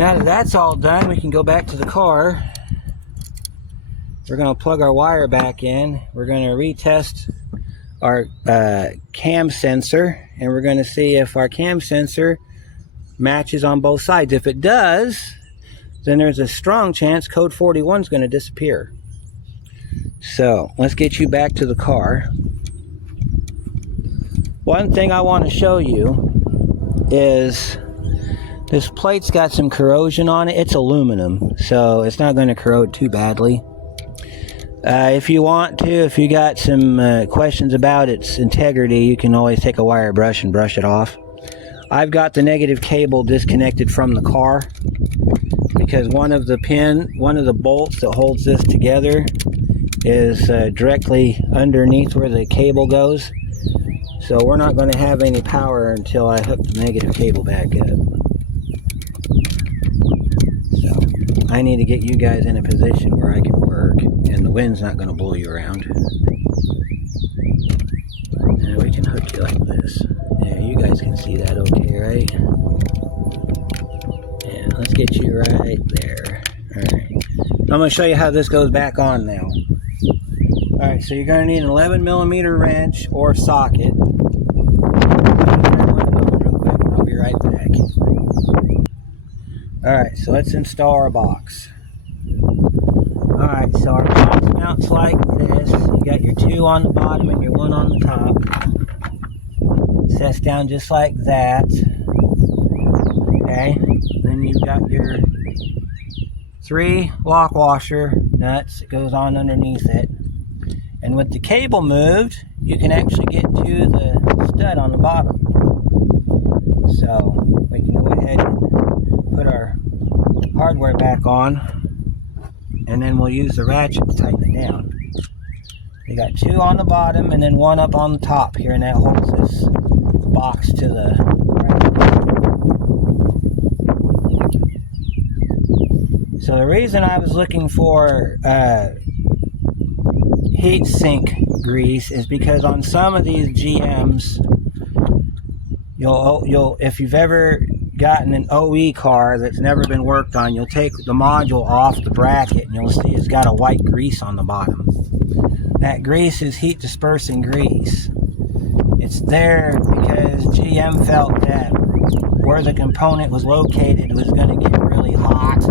Now that that's all done, we can go back to the car. We're going to plug our wire back in. We're going to retest our cam sensor, and we're going to see if our cam sensor matches on both sides. If it does, then there's a strong chance code 41 is going to disappear. So let's get you back to the car. One thing I want to show you is this plate's got some corrosion on it. It's aluminum, so it's not going to corrode too badly. If you want to, if you got some questions about its integrity, you can always take a wire brush and brush it off. I've got the negative cable disconnected from the car because one of the bolts that holds this together is directly underneath where the cable goes. So we're not going to have any power until I hook the negative cable back up. So I need to get you guys in a position where I can work and the wind's not going to blow you around. And we can hook you like this. Yeah, you guys can see that okay, right? Yeah, let's get you right there. Alright. I'm going to show you how this goes back on now. Alright, so you're going to need an 11mm wrench or socket. I'll be right back. Alright, so let's install our box. Alright, so our box mounts like this. You got your 2 on the bottom and your 1 on the top. Sets down just like that. Okay, then you've got your 3 lock washer nuts. It goes on underneath it. And with the cable moved, you can actually get to the stud on the bottom. So we can go ahead and put our hardware back on, and then we'll use the ratchet to tighten it down. You got 2 on the bottom and then 1 up on the top here, and that holds this box to the ratchet. So the reason I was looking for heat sink grease is because on some of these GMs, you'll if you've ever gotten an OE car that's never been worked on, you'll take the module off the bracket and you'll see it's got a white grease on the bottom. That grease is heat dispersing grease. It's there because GM felt that where the component was located was going to get really hot.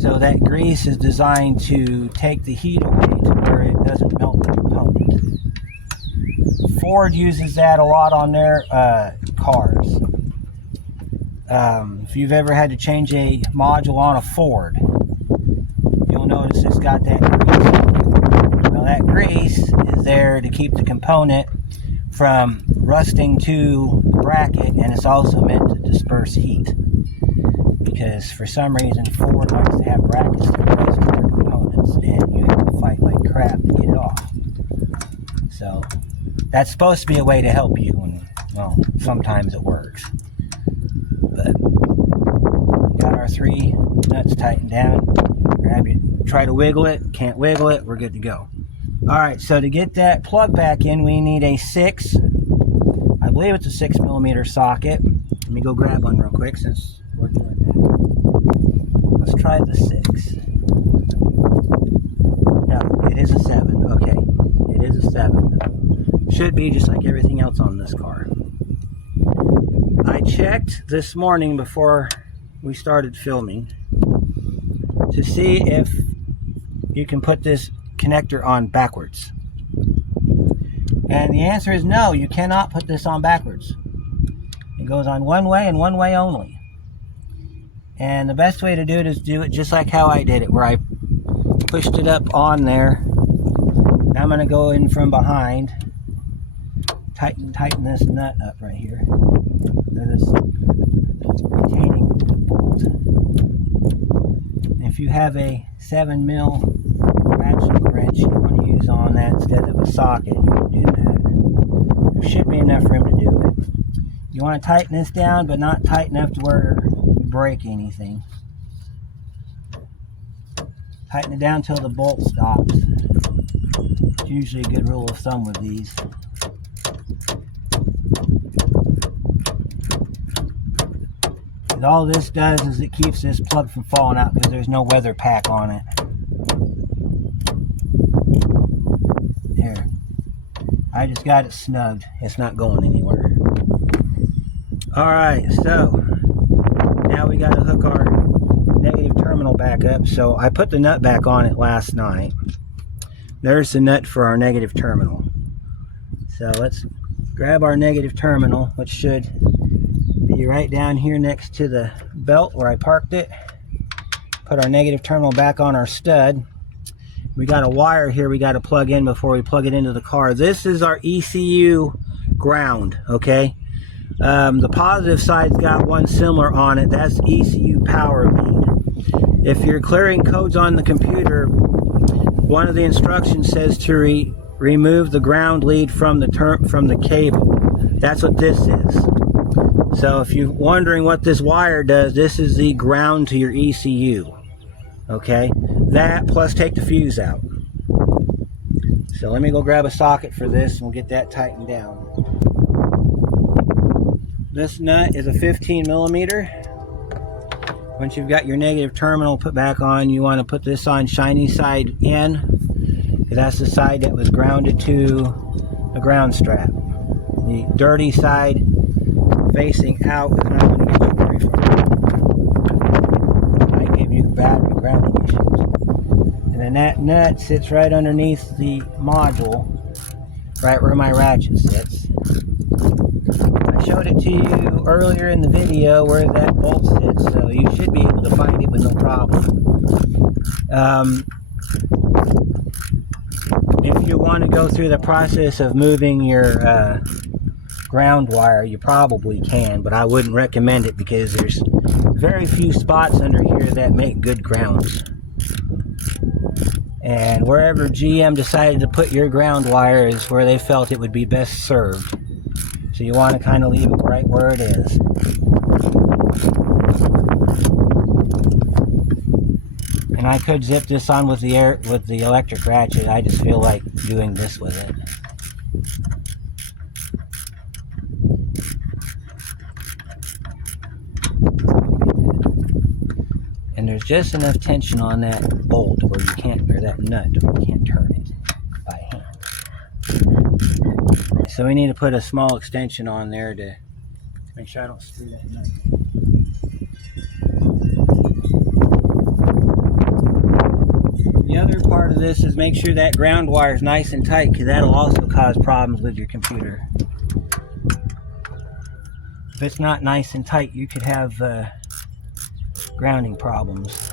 So that grease is designed to take the heat away to where it doesn't melt the component. Ford uses that a lot on their cars. If you've ever had to change a module on a Ford, you'll notice it's got that grease. Well, that grease is there to keep the component from rusting to the bracket, and it's also meant to disperse heat. Because for some reason Ford likes to have brackets that rest to their components, and you have to fight like crap to get it off. So that's supposed to be a way to help you, and well, sometimes it works. But got our 3 nuts tightened down. Grab it, try to wiggle it, can't wiggle it, we're good to go. Alright, so to get that plug back in, we need a 6, I believe it's a 6mm socket. Let me go grab one real quick since we're doing that. Let's try the 6. No, it is a 7. Okay, it is a 7. Should be just like everything else on this car. I checked this morning before we started filming to see if you can put this connector on backwards. And the answer is no, you cannot put this on backwards. It goes on one way and one way only. And the best way to do it is do it just like how I did it, where I pushed it up on there. Now I'm going to go in from behind, tighten this nut up right here. This retaining bolt. If you have a 7mm ratchet wrench you want to use on that instead of a socket, you can do that. There should be enough room to do it. You want to tighten this down, but not tight enough to where you break anything. Tighten it down till the bolt stops. It's usually a good rule of thumb with these. And all this does is it keeps this plug from falling out because there's no weather pack on it. Here, I just got it snugged. It's not going anywhere. Alright, so now we got to hook our negative terminal back up. So I put the nut back on it last night. There's the nut for our negative terminal. So let's grab our negative terminal, which should be right down here next to the belt where I parked it. Put our negative terminal back on our stud. We got a wire here we got to plug in before we plug it into the car. This is our ECU ground, okay? The positive side's got one similar on it. That's ECU power lead. If you're clearing codes on the computer, one of the instructions says to remove the ground lead from the cable. That's what this is. So if you're wondering what this wire does, this is the ground to your ECU. Okay, that plus take the fuse out. So let me go grab a socket for this and we'll get that tightened down. This nut is a 15 millimeter. Once you've got your negative terminal put back on, you want to put this on shiny side in, because that's the side that was grounded to the ground strap. The dirty side facing out is not going to get you very far. Might give you bad grounding issues. And then that nut sits right underneath the module, right where my ratchet sits. I showed it to you earlier in the video where that bolt sits, so you should be able to find it with no problem. If you want to go through the process of moving your ground wire, you probably can, but I wouldn't recommend it because there's very few spots under here that make good grounds. And wherever GM decided to put your ground wire is where they felt it would be best served. So you want to kind of leave it right where it is. And I could zip this on with the electric ratchet. I just feel like doing this with it. And there's just enough tension on that bolt where you can't, or that nut where you can't turn it by hand. So we need to put a small extension on there to make sure I don't screw that nut. The other part of this is make sure that ground wire is nice and tight, because that'll also cause problems with your computer. If it's not nice and tight, you could have grounding problems.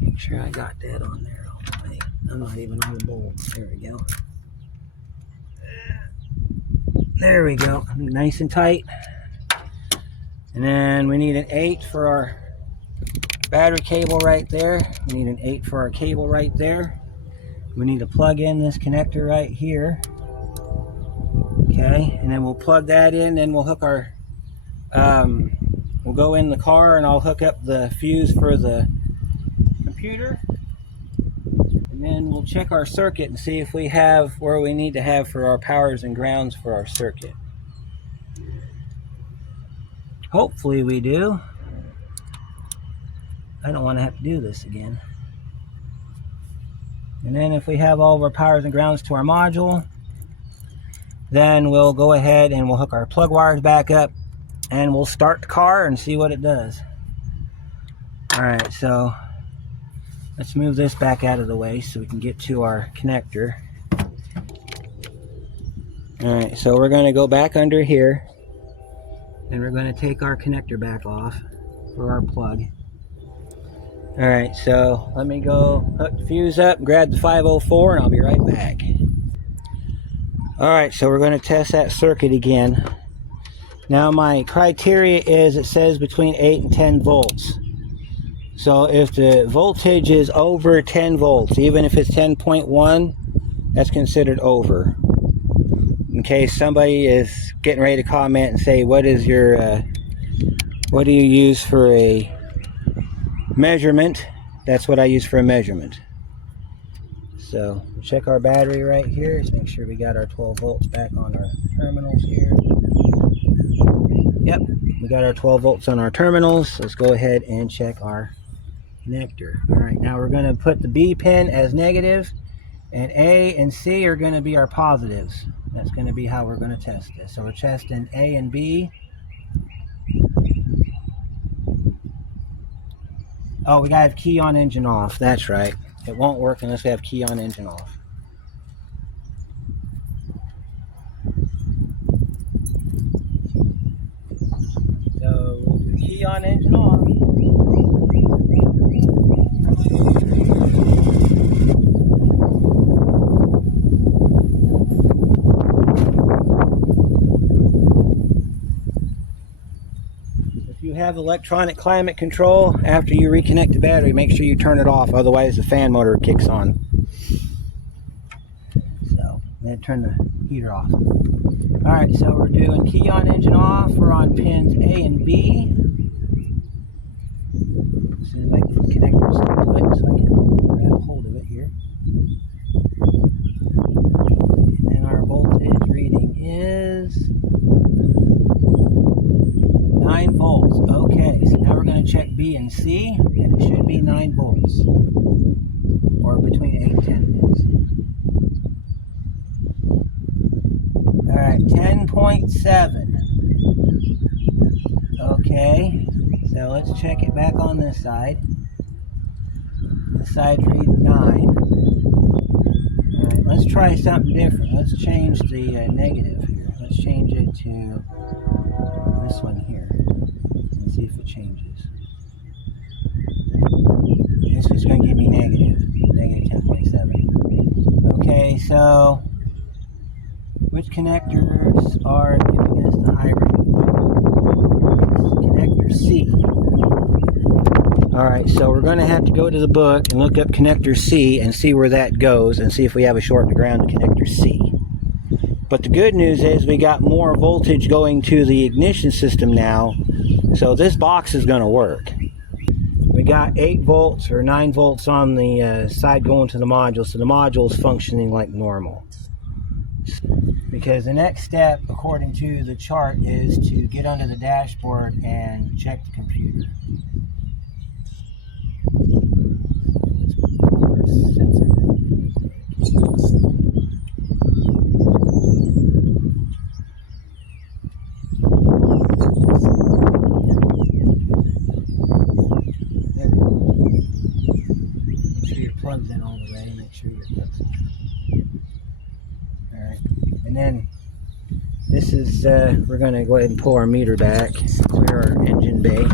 Make sure I got that on there all the way. I'm not even on the bolt. There we go. There we go. Nice and tight. And then we need an 8 for our battery cable right there. We need an 8 for our cable right there. We need to plug in this connector right here. Okay, and then we'll plug that in, then we'll hook our, we'll go in the car and I'll hook up the fuse for the computer. And then we'll check our circuit and see if we have where we need to have for our powers and grounds for our circuit. Hopefully we do. I don't want to have to do this again. And then if we have all of our powers and grounds to our module, then we'll go ahead and we'll hook our plug wires back up and we'll start the car and see what it does. Alright, so let's move this back out of the way so we can get to our connector. Alright, so we're going to go back under here and we're going to take our connector back off for our plug. Alright, so let me go hook the fuse up, grab the 504, and I'll be right back. Alright, so we're going to test that circuit again. Now my criteria is, it says between 8 and 10 volts. So if the voltage is over 10 volts, even if it's 10.1, that's considered over. In case somebody is getting ready to comment and say, what is your, what do you use for a measurement? That's what I use for a measurement. So we'll check our battery right here. Let's make sure we got our 12 volts back on our terminals here. Yep, we got our 12 volts on our terminals. Let's go ahead and check our connector. All right, now we're going to put the B pin as negative, and A and C are going to be our positives. That's going to be how we're going to test this. So we're testing A and B. Oh, we got to have key on, engine off. That's right. It won't work unless we have key on, engine off. So we'll do key on, engine off. If you have electronic climate control, after you reconnect the battery, make sure you turn it off, otherwise the fan motor kicks on. So, then turn the heater off. Alright, so we're doing key on, engine off. We're on pins A and B. As soon as I get the connectors put, so I can grab hold of it here. And then our voltage reading is 9 volts. Okay, so now we're going to check B and C, and it should be 9 volts, or between 8 and 10 volts. Alright, 10.7. Okay, so let's check it back on this side. This side's reading 9. Alright, let's try something different. Let's change the negative here. Let's change it to this one here. And see if it changes. This is going to give me negative 10.7. Okay, so which connectors are giving us the high reading? Connector C. Alright, so we're going to have to go to the book and look up connector C and see where that goes and see if we have a short to ground to connector C. But the good news is we got more voltage going to the ignition system now, so this box is going to work. We got 8 volts or 9 volts on the side going to the module, so the module is functioning like normal. Because the next step, according to the chart, is to get under the dashboard and check the computer. Plugs in all the way, make sure your plugs in. Alright, and then this is, we're going to go ahead and pull our meter back, clear our engine bay.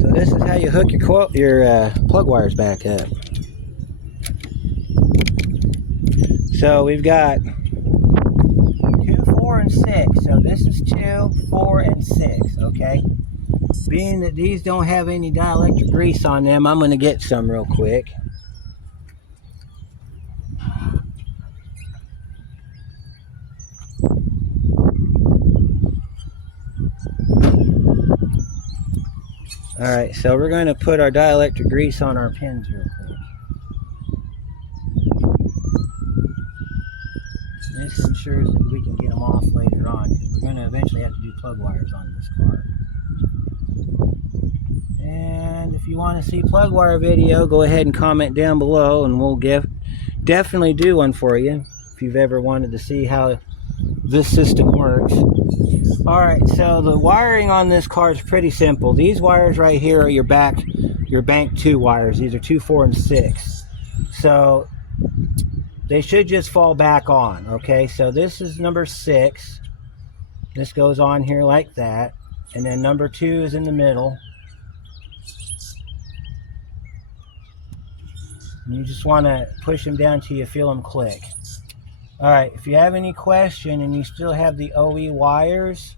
So this is how you hook your plug wires back up. So we've got 2, 4, and 6. So this is 2, 4, and 6, okay? Being that these don't have any dielectric grease on them, I'm going to get some real quick. Alright, so we're going to put our dielectric grease on our pins real quick. This ensures that we can get them off later on, because we're going to eventually have to do plug wires on this car. And if you want to see plug wire video, go ahead and comment down below, and we'll definitely do one for you if you've ever wanted to see how this system works. Alright, so the wiring on this car is pretty simple. These wires right here are your bank 2 wires. These are 2, 4, and 6. So they should just fall back on. Okay, so this is number 6. This goes on here like that, and then number 2 is in the middle. And you just want to push them down till you feel them click. Alright, if you have any question and you still have the OE wires,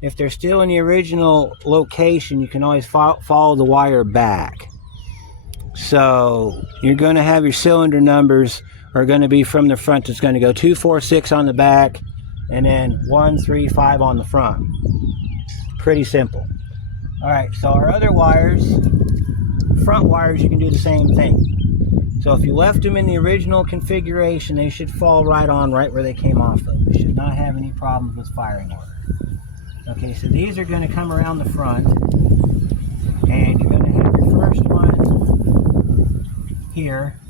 if they're still in the original location, you can always follow the wire back. So you're going to have your cylinder numbers are going to be from the front. It's going to go 2, 4, 6 on the back, and then 1, 3, 5 on the front. Pretty simple. Alright, so our other wires, front wires, you can do the same thing. So if you left them in the original configuration, they should fall right on, right where they came off of. You should not have any problems with firing order. Okay, so these are going to come around the front, and you're going to have your first one here,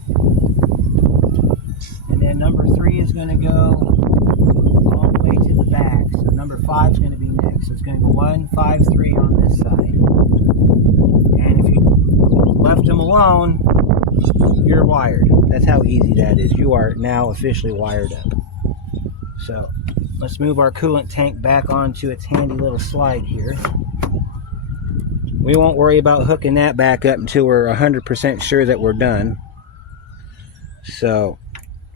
and then number 3 is going to go all the way to the back. So number 5 is going to be next. So it's going to go 1, 5, 3 on this side. And if you left them alone, you're wired. That's how easy that is. You are now officially wired up. So let's move our coolant tank back onto its handy little slide here. We won't worry about hooking that back up until we're 100% sure that we're done. So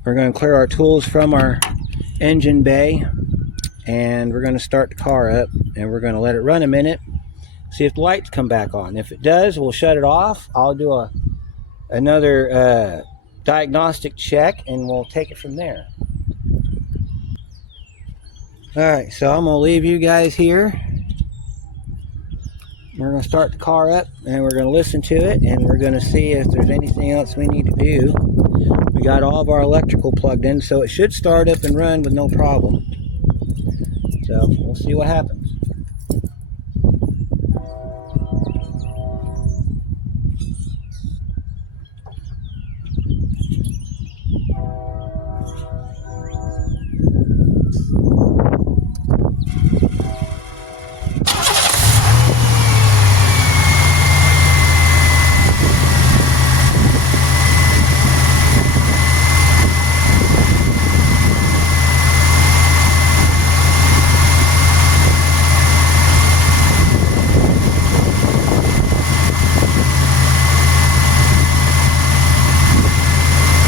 we're going to clear our tools from our engine bay, and we're going to start the car up, and we're going to let it run a minute, see if the lights come back on. If it does, we'll shut it off. I'll do another diagnostic check, and we'll take it from there. Alright, so I'm going to leave you guys here. We're going to start the car up, and we're going to listen to it, and we're going to see if there's anything else we need to do. We got all of our electrical plugged in, so it should start up and run with no problem. So we'll see what happens.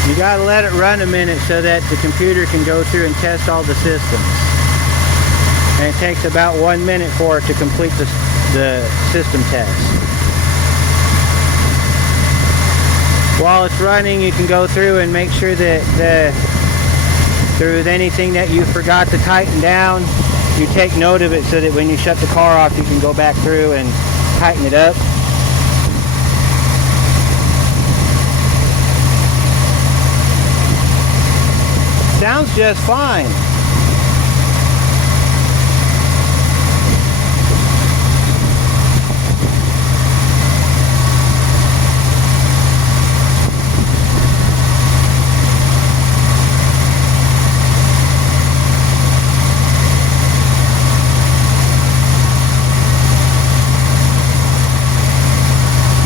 You gotta let it run a minute so that the computer can go through and test all the systems. And it takes about 1 minute for it to complete the system test. While it's running, you can go through and make sure that if there was anything that you forgot to tighten down, you take note of it so that when you shut the car off, you can go back through and tighten it up. Sounds just fine.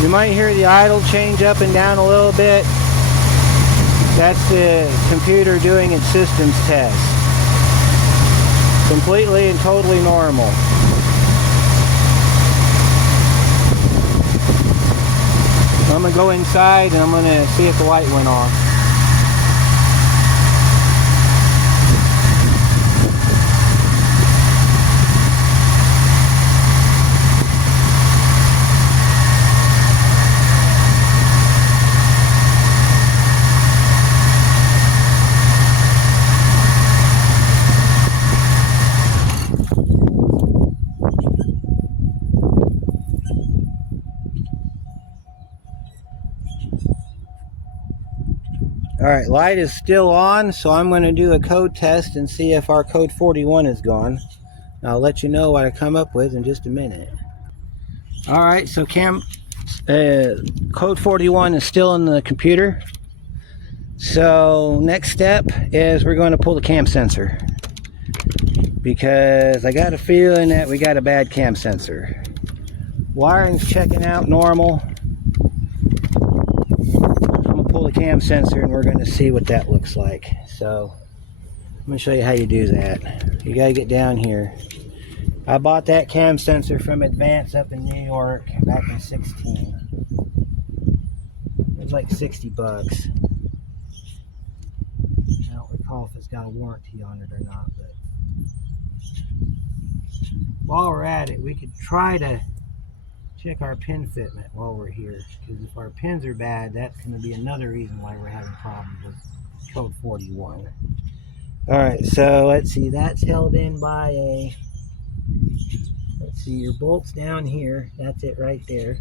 You might hear the idle change up and down a little bit. That's the computer doing its systems test. Completely and totally normal. I'm going to go inside and I'm going to see if the light went off. Alright, light is still on, so I'm going to do a code test and see if our code 41 is gone. I'll let you know what I come up with in just a minute. Alright, so code 41 is still in the computer. So next step is we're going to pull the cam sensor, because I got a feeling that we got a bad cam sensor. Wiring's checking out normal. Pull the cam sensor and we're going to see what that looks like. So I'm going to show you how you do that. You got to get down here. I bought that cam sensor from Advance up in New York back in 2016. It was like 60 bucks. I don't recall if it's got a warranty on it or not, but while we're at it, we could try to check our pin fitment while we're here, because if our pins are bad, that's going to be another reason why we're having problems with code 41. Alright, so let's see, that's held in by a Let's see, your bolt's down here. That's it right there.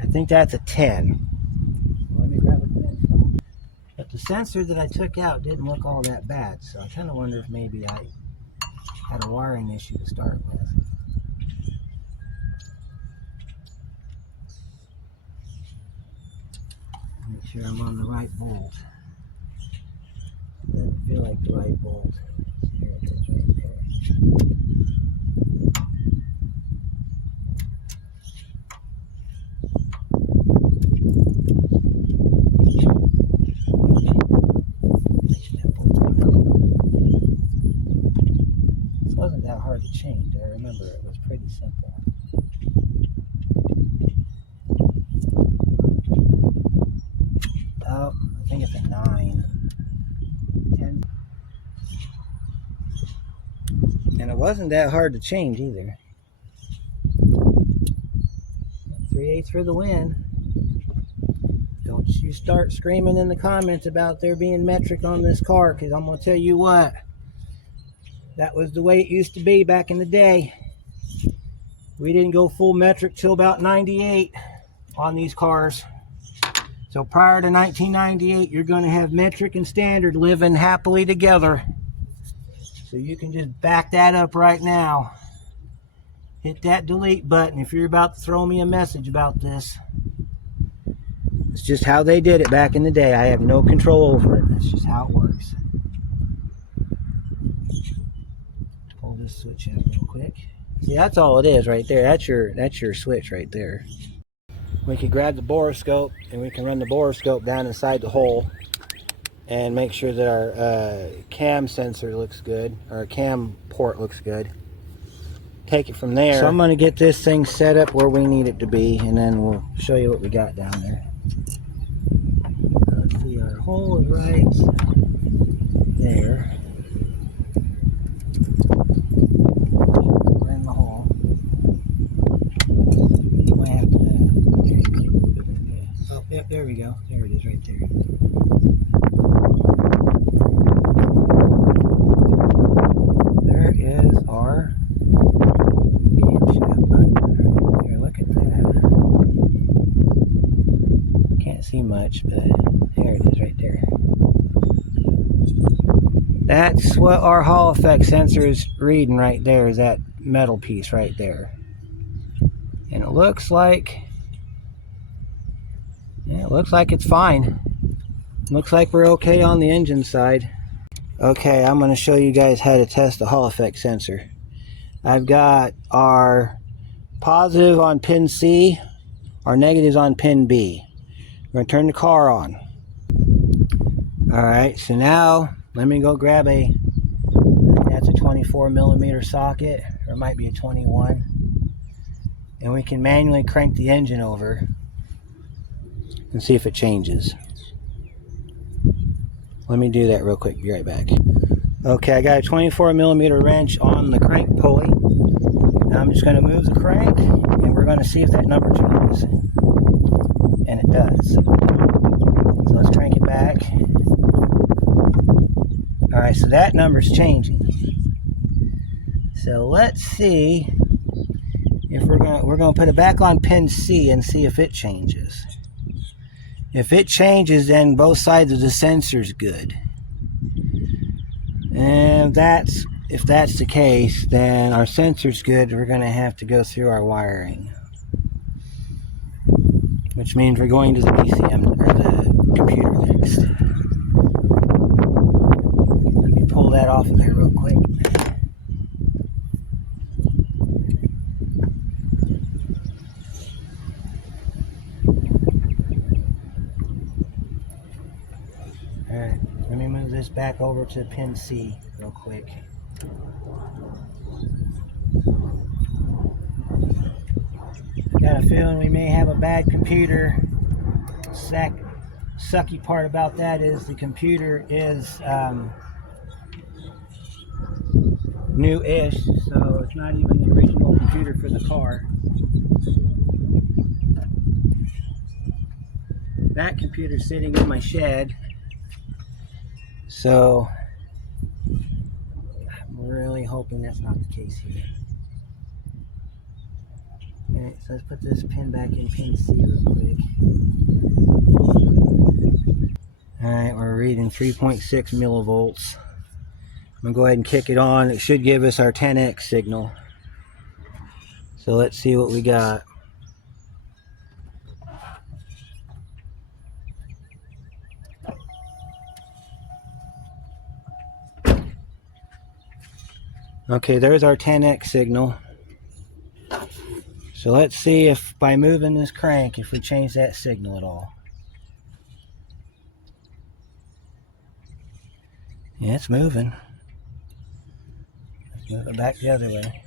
I think that's a 10. Let me grab a 10. But the sensor that I took out didn't look all that bad, so I kind of wonder if maybe I had a wiring issue to start with. Make sure I'm on the right bolt. Doesn't feel like the right bolt. Here it is right there. This wasn't that hard to change. I remember it was pretty simple. Oh, I think it's a 9. 10. And it wasn't that hard to change either. 3/8 for the win. Don't you start screaming in the comments about there being metric on this car, because I'm going to tell you what. That was the way it used to be back in the day. We didn't go full metric till about 98 on these cars. So prior to 1998, you're going to have metric and standard living happily together. So you can just back that up right now. Hit that delete button if you're about to throw me a message about this. It's just how they did it back in the day. I have no control over it. That's just how it works. Pull this switch out real quick. See, that's all it is right there. That's your switch right there. We can grab the borescope and we can run the borescope down inside the hole and make sure that our cam sensor looks good, or our cam port looks good. Take it from there. So I'm going to get this thing set up where we need it to be, and then we'll show you what we got down there. Let's see, our hole is right there. We're in the hole. Might have to, oh, yep, there we go. There it is right there. There is our camshaft button. Here, look at that. Can't see much, but there it is right there. That's what our Hall effect sensor is reading right there, is that metal piece right there. And it looks like, yeah, it looks like it's fine. Looks like we're okay on the engine side. Okay, I'm going to show you guys how to test the Hall effect sensor. I've got our positive on pin C, our negatives on pin B. We're going to turn the car on. Alright, so now let me go grab I think that's a 24mm socket, or it might be a 21. And we can manually crank the engine over and see if it changes. Let me do that real quick, be right back. Okay, I got a 24mm wrench on the crank pulley. Now I'm just going to move the crank and we're going to see if that number changes. And it does. So let's crank it back. Alright, so that number's changing. So let's see if we're going to put it back on pin C and see if it changes. If it changes, then both sides of the sensor's good. And if that's the case, then our sensor's good. We're going to have to go through our wiring, which means we're going to the PCM, or the computer next. Let me pull that off of there real quick. Alright, let me move this back over to pin C real quick. Got a feeling we may have a bad computer. Sucky part about that is the computer is new-ish, so it's not even the original computer for the car. That computer's sitting in my shed. So I'm really hoping that's not the case here. Alright, so let's put this pin back in pin C real quick. Alright, we're reading 3.6 millivolts. I'm going to go ahead and kick it on. It should give us our 10x signal. So let's see what we got. Okay, there's our 10x signal. So let's see if by moving this crank, if we change that signal at all. Yeah, it's moving. Let's move it back the other way.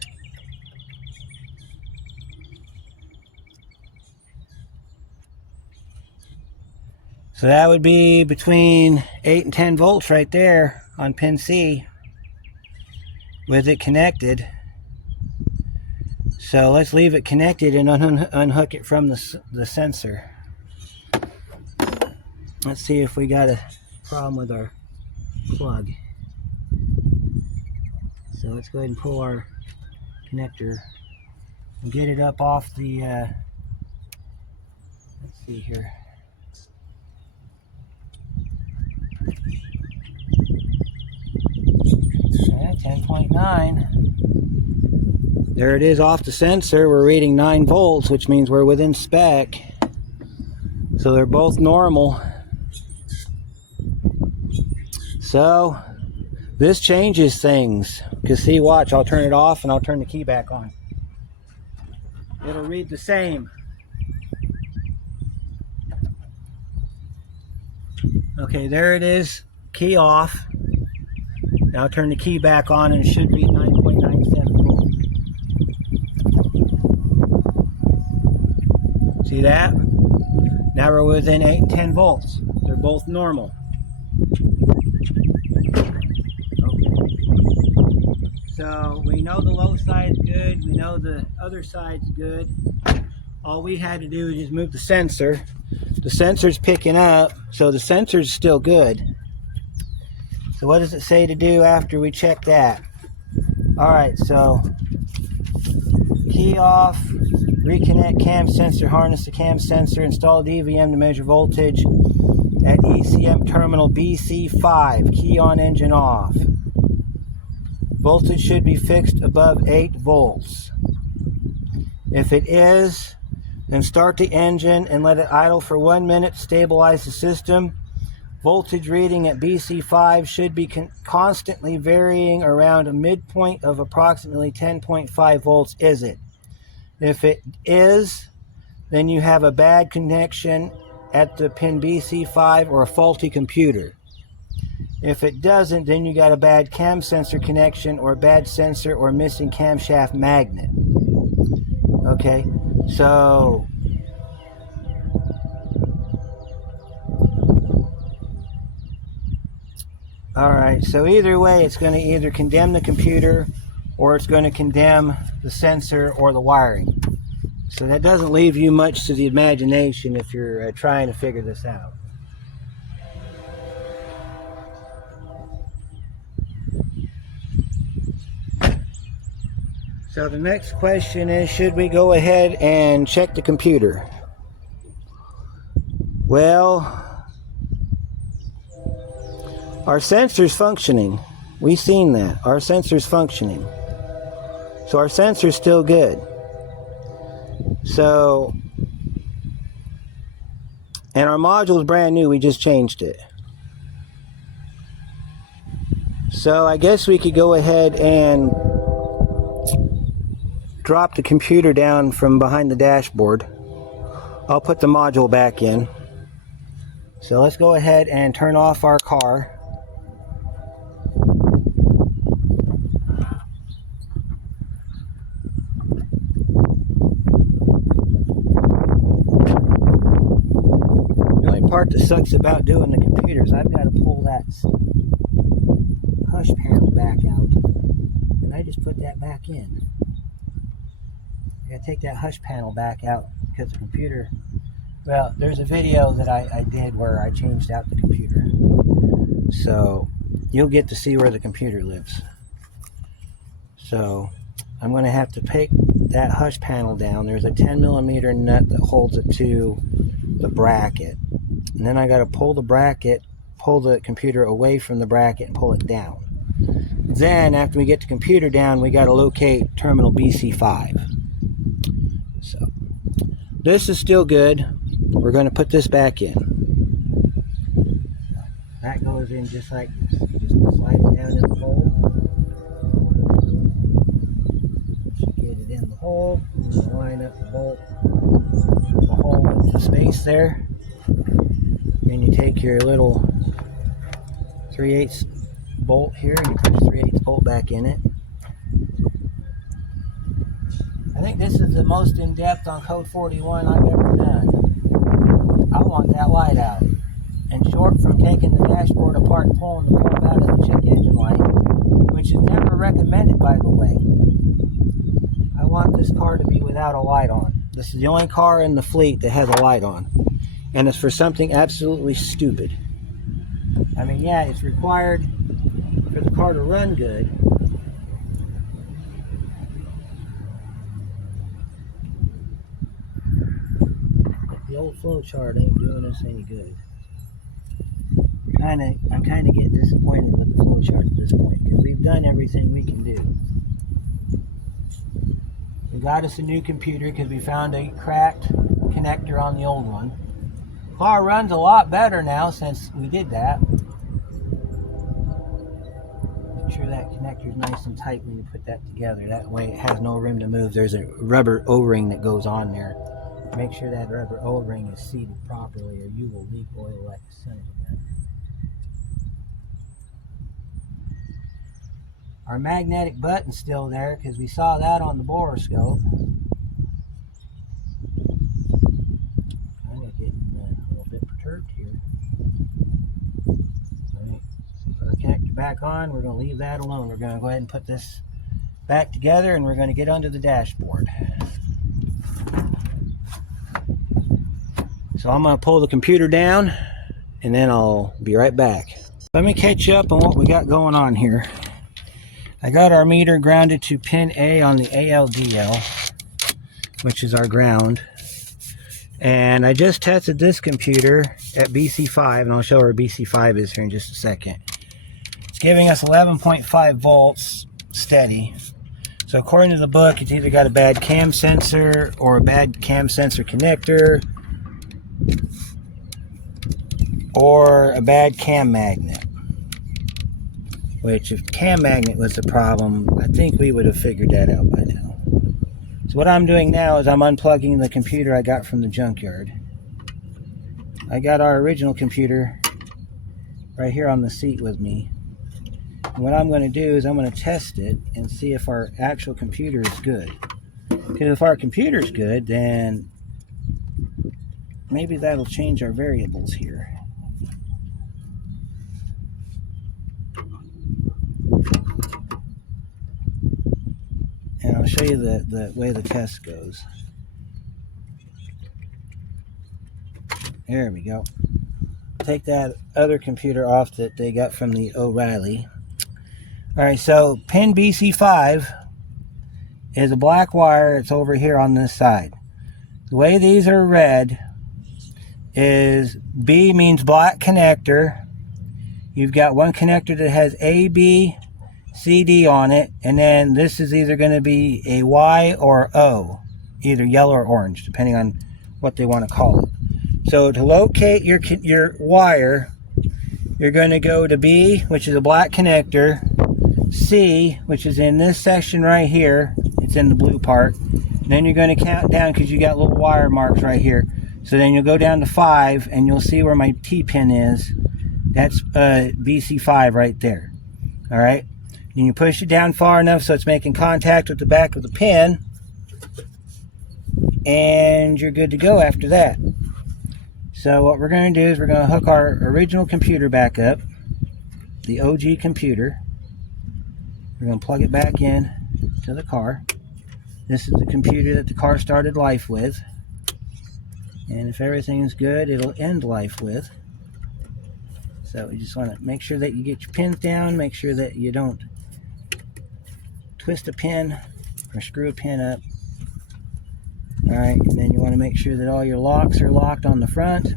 So that would be between 8 and 10 volts right there on pin C with it connected. So let's leave it connected and unhook it from the sensor. Let's see if we got a problem with our plug. So let's go ahead and pull our connector and get it up off the, let's see here. Yeah, 10.9. There it is off the sensor. We're reading 9 volts, which means we're within spec. So they're both normal. So this changes things. Because see, watch, I'll turn it off and I'll turn the key back on. It'll read the same. Okay, there it is. Key off. Now turn the key back on and it should read 9.97 volts. See that? Now we're within 8 and 10 volts. They're both normal. Okay. So we know the low side's good. We know the other side's good. All we had to do is just move the sensor. The sensor's picking up, so the sensor's still good. So what does it say to do after we check that? Alright, so key off, reconnect cam sensor, harness the cam sensor, install DVM to measure voltage at ECM terminal BC5, key on, engine off. Voltage should be fixed above 8 volts. If it is, then start the engine and let it idle for 1 minute to stabilize the system. Voltage reading at BC5 should be constantly varying around a midpoint of approximately 10.5 volts. Is it? If it is, then you have a bad connection at the pin BC5 or a faulty computer. If it doesn't, then you got a bad cam sensor connection or bad sensor or missing camshaft magnet. Okay, so alright, so either way it's going to either condemn the computer or it's going to condemn the sensor or the wiring. So that doesn't leave you much to the imagination if you're trying to figure this out. So the next question is, should we go ahead and check the computer? Well, our sensor's functioning. We've seen that. Our sensor's functioning. So our sensor's still good. So, and our module's brand new. We just changed it. So I guess we could go ahead and drop the computer down from behind the dashboard. I'll put the module back in. So let's go ahead and turn off our car. The only part that sucks about doing the computer is I've got to pull that hush panel back out. And I just put that back in. I gotta take that hush panel back out because the computer, well, there's a video that I did where I changed out the computer. So you'll get to see where the computer lives. So I'm gonna have to that hush panel down, there's a 10mm nut that holds it to the bracket. And then I got to pull the computer away from the bracket and pull it down. Then after we get the computer down, we got to locate terminal BC5. So this is still good. We're going to put this back in. That goes in just like this. You just slide it down in the hole. Get it in the hole. Line up the bolt, the hole with the space there. Then you take your little 3/8 bolt here and you put the 3/8 bolt back in it. I think this is the most in-depth on code 41 I've ever done. I want that light out. And short from taking the dashboard apart and pulling the bulb out of the check engine light, which is never recommended, by the way. I want this car to be without a light on. This is the only car in the fleet that has a light on. And it's for something absolutely stupid. I mean, yeah, it's required for the car to run good. But the old flow chart ain't doing us any good. I'm kind of getting disappointed with the flow chart at this point, because we've done everything we can do. We got us a new computer because we found a cracked connector on the old one. Car runs a lot better now since we did that. Make sure that connector is nice and tight when you put that together. That way it has no room to move. There's a rubber O-ring that goes on there. Make sure that rubber O-ring is seated properly or you will leak oil like the son of a gun. Our magnetic button's still there because we saw that on the boroscope. Kind of getting a little bit perturbed here. Alright, put our connector back on. We're going to leave that alone. We're going to go ahead and put this back together and we're going to get under the dashboard. So I'm going to pull the computer down and then I'll be right back. Let me catch you up on what we got going on here. I got our meter grounded to pin A on the ALDL, which is our ground. And I just tested this computer at BC5, and I'll show where BC5 is here in just a second. It's giving us 11.5 volts steady. So according to the book, it's either got a bad cam sensor or a bad cam sensor connector or a bad cam magnet. Which, if cam magnet was the problem, I think we would have figured that out by now. So what I'm doing now is I'm unplugging the computer I got from the junkyard. I got our original computer right here on the seat with me. And what I'm going to do is I'm going to test it and see if our actual computer is good. Because if our computer is good, then maybe that'll change our variables here. And I'll show you the way the test goes. There we go. Take that other computer off that they got from the O'Reilly. Alright, so pin BC5 is a black wire. It's over here on this side. The way these are read is B means black connector. You've got one connector that has A, B, C, D on it, and then this is either going to be a Y or O, either yellow or orange, depending on what they want to call it. So to locate your wire, you're going to go to B, which is a black connector, C, which is in this section right here, it's in the blue part, and then you're going to count down because you got little wire marks right here. So then you'll go down to 5, and you'll see where my T-pin is. That's BC5 right there. All right. And you push it down far enough so it's making contact with the back of the pin, and you're good to go after that. So what we're going to do is we're going to hook our original computer back up, the OG computer. We're going to plug it back in to the car. This is the computer that the car started life with, and if everything's good, it'll end life with. So you just want to make sure that you get your pins down, make sure that you don't twist a pin or screw a pin up. Alright, and then you want to make sure that all your locks are locked on the front.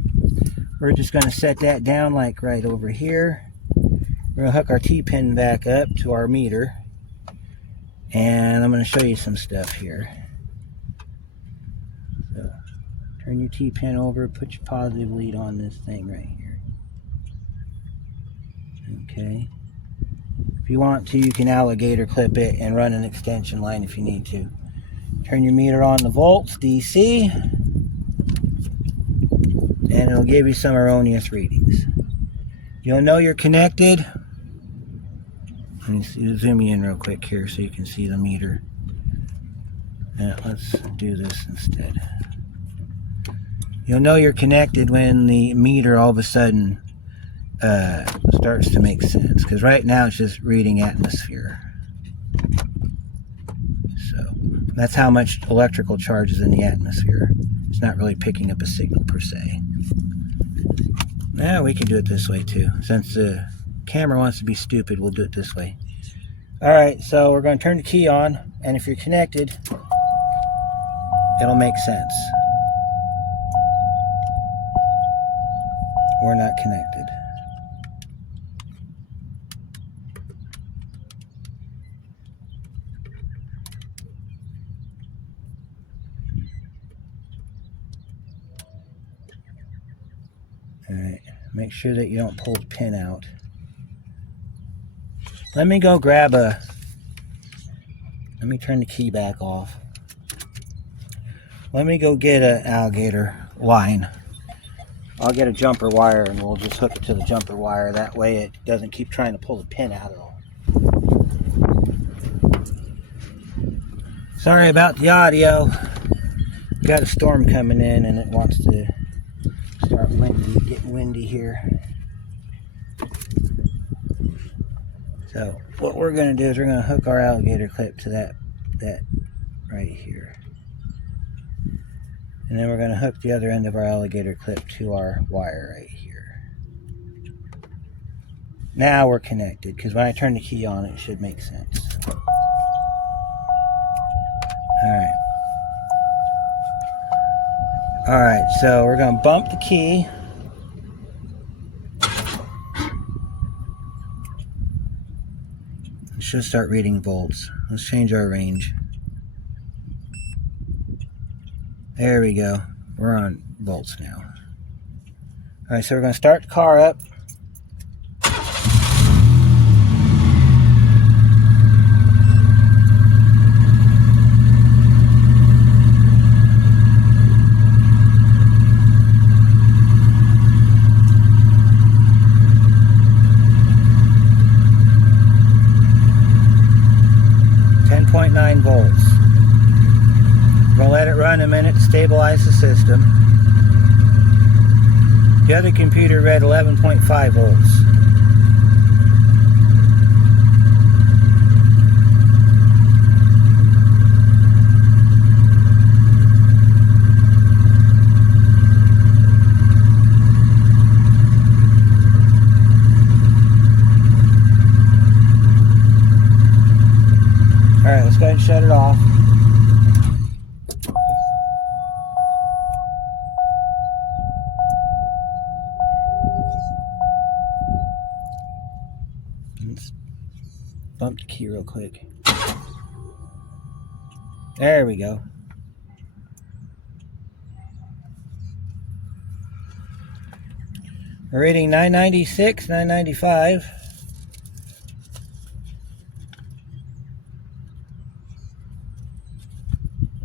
We're just going to set that down like right over here. We're going to hook our T-pin back up to our meter. And I'm going to show you some stuff here. So, turn your T-pin over, put your positive lead on this thing right here. Okay. If you want to, you can alligator clip it and run an extension line if you need to. Turn your meter on the volts, DC, and it'll give you some erroneous readings. You'll know you're connected. Let me zoom you in real quick here so you can see the meter. Let's do this instead. You'll know you're connected when the meter all of a sudden starts to make sense, because right now it's just reading atmosphere. So that's how much electrical charge is in the atmosphere. It's not really picking up a signal per se. Now we can do it this way too. Since the camera wants to be stupid, we'll do it this way. Alright, so we're going to turn the key on, and if you're connected, it'll make sense. We're not connected. Alright, make sure that you don't pull the pin out. Let me go grab let me turn the key back off. Let me go get an alligator line. I'll get a jumper wire and we'll just hook it to the jumper wire. That way it doesn't keep trying to pull the pin out at all. Sorry about the audio. We got a storm coming in and it wants to start getting windy here. So what we're going to do is we're going to hook our alligator clip to that right here. And then we're going to hook the other end of our alligator clip to our wire right here. Now we're connected, because when I turn the key on, it should make sense. Alright. Alright, so we're going to bump the key. It should start reading volts. Let's change our range. There we go. We're on volts now. Alright, so we're going to start the car up. Volts. We're going to let it run a minute to stabilize the system. The other computer read 11.5 volts. Alright, let's go ahead and shut it off. Let's bump the key real quick. There we go. We're reading 996, 995.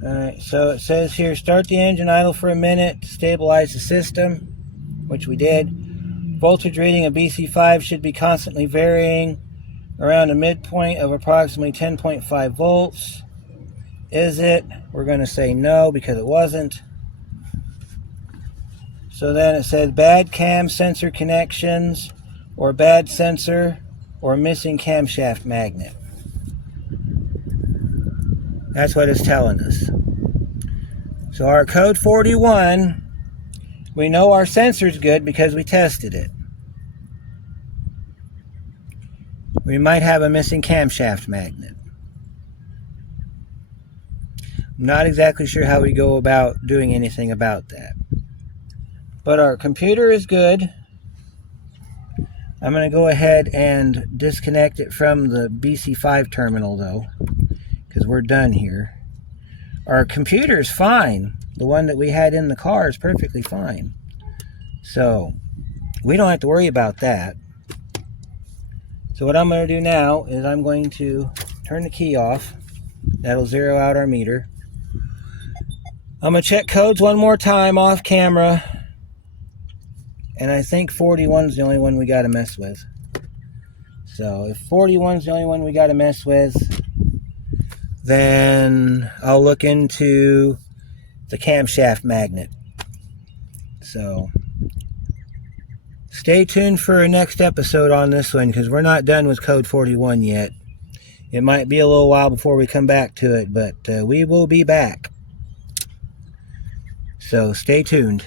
Alright, so it says here, start the engine idle for a minute to stabilize the system, which we did. Voltage reading of BC5 should be constantly varying around a midpoint of approximately 10.5 volts. Is it? We're going to say no because it wasn't. So then it said bad cam sensor connections, or bad sensor, or missing camshaft magnet. That's what it's telling us. So our code 41, we know our sensor's good because we tested it. We might have a missing camshaft magnet. Not exactly sure how we go about doing anything about that. But our computer is good. I'm going to go ahead and disconnect it from the BC5 terminal though, because we're done here. Our computer is fine. The one that we had in the car is perfectly fine. So we don't have to worry about that. So what I'm going to do now is I'm going to turn the key off. That'll zero out our meter. I'm going to check codes one more time off camera. And I think 41 is the only one we got to mess with. So if 41 is the only one we got to mess with, then I'll look into the camshaft magnet. So stay tuned for a next episode on this one, because we're not done with code 41 yet. It might be a little while before we come back to it, but we will be back. So stay tuned.